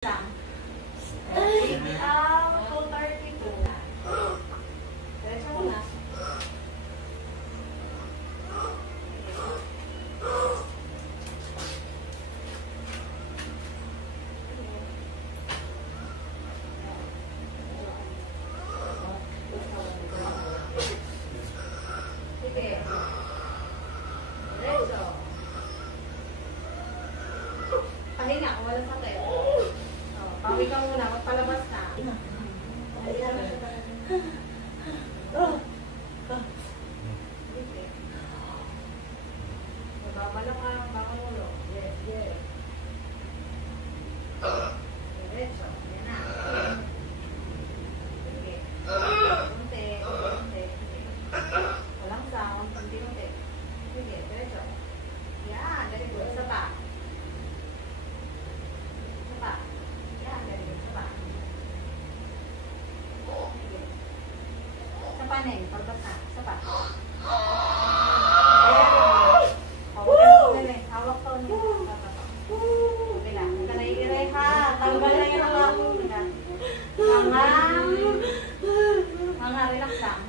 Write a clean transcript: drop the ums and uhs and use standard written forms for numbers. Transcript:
lang. Baby out, 2:32. Diretso mo na. Sige. Diretso. Pahinga kung walang sakit. Pawi ka muna, magpalabas na. Babala ka, baka ulo. Yes, yes. Diretso, yan na. Sige. Unti, unti. Walang sound, unti-unti. Sige, diretso. Yan, very good. Isa pa. Isa pa. Yan, very good. Isa pa. Sige. Isa pa, Neng. Palabas na. Isa pa. Hawak to niya. Okay lang. Huwag ka naiiray ha. Tanggal na yung hawak mo. Hanga. Hanga, relax lang.